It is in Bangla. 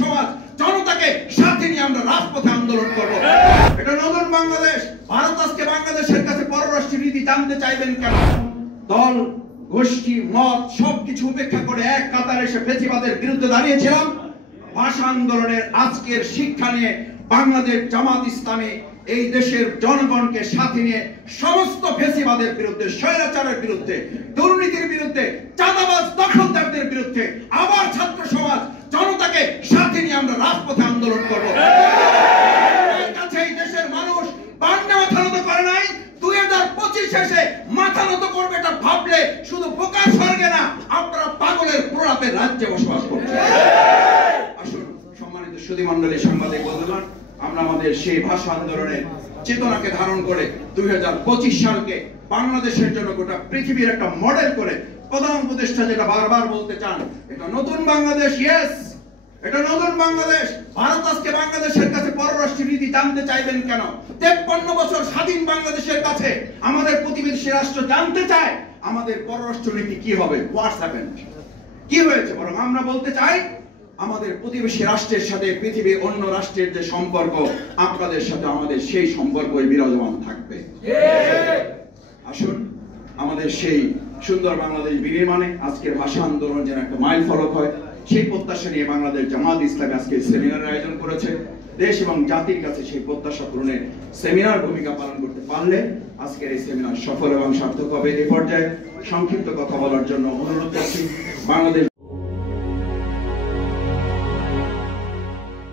সমাজ জনতাকে সাথে নিয়ে আমরা রাজপথে আন্দোলন করব। এটা নতুন বাংলাদেশ। ভারত আজকে বাংলাদেশের কাছে পররাষ্ট্র নীতি জানতে চাইবেন কেন? দল, গোষ্ঠী, মত সবকিছু উপেক্ষা করে এক কাতারে এসে ফেসিবাদের বিরুদ্ধে দাঁড়িয়েছিলাম। ভাষা আন্দোলনের আজকের শিক্ষা নিয়ে বাংলাদেশ জামাত ইসলামী এই দেশের জনগণকে সাথে নিয়ে সমস্ত ফেসিবাদের বিরুদ্ধে, স্বৈরাচারের বিরুদ্ধে, দুর্নীতির বিরুদ্ধে, চাঁদাবাজ দখলদারদের বিরুদ্ধে আবার ছাত্র সমাজ জনতাকে সাথে নিয়ে আমরা রাজপথে আন্দোলন করব। এই দেশের মানুষ বান্নে মাথা নত করে নাই। 2025 এসে মাথা নত করবে এটা ভাবলে শুধু বোকার স্বর্গে না, আপনারা পাগলের প্রলাপের রাজ্যে বসবাস করছেন। আসুন সম্মানিত সুধীমণ্ডলী, সাংবাদিক বন্ধুগণ, আমরা আমাদের সেই ভাষা আন্দোলনের চেতনাকে ধারণ করে 2025 সালকে বাংলাদেশের জন্য গোটা পৃথিবীর একটা মডেল করে প্রধান উপদেষ্টা যেটা বারবার বলতে চান, এটা নতুন বাংলাদেশ। ইয়েস, এটা নতুন বাংলাদেশ। ভারত আজকে বাংলাদেশের কাছে পররাষ্ট্র নীতি জানতে চাইবেন কেন? 53 বছর স্বাধীন বাংলাদেশের কাছে আমাদের প্রতিবেশী রাষ্ট্র জানতে চায় আমাদের পররাষ্ট্র নীতি কি হবে, হোয়াটস হ্যাপেন্ড, কি হয়েছে। বরং আমরা বলতে চাই আমাদের প্রতিবেশী রাষ্ট্রের সাথে পৃথিবীর অন্য রাষ্ট্রের যে সম্পর্ক, আপনাদের সাথে আমাদের সেই সম্পর্কই বিরাজমান থাকবে। আসুন আমাদের সেই সুন্দর বাংলাদেশ বিনির্মাণে আজকের ভাষা আন্দোলন যেন একটা মাইল ফলক হয়, সেই প্রত্যাশা নিয়ে বাংলাদেশ জামাত ইসলামী আজকে সেমিনারের আয়োজন করেছে। দেশ এবং জাতির কাছে সেই প্রত্যাশা পূরণে সেমিনার ভূমিকা পালন করতে পারলে আজকের এই সেমিনার সফল এবং সার্থক হবে। এই পর্যায়ে সংক্ষিপ্ত কথা বলার জন্য অনুরোধ করছি বাংলাদেশ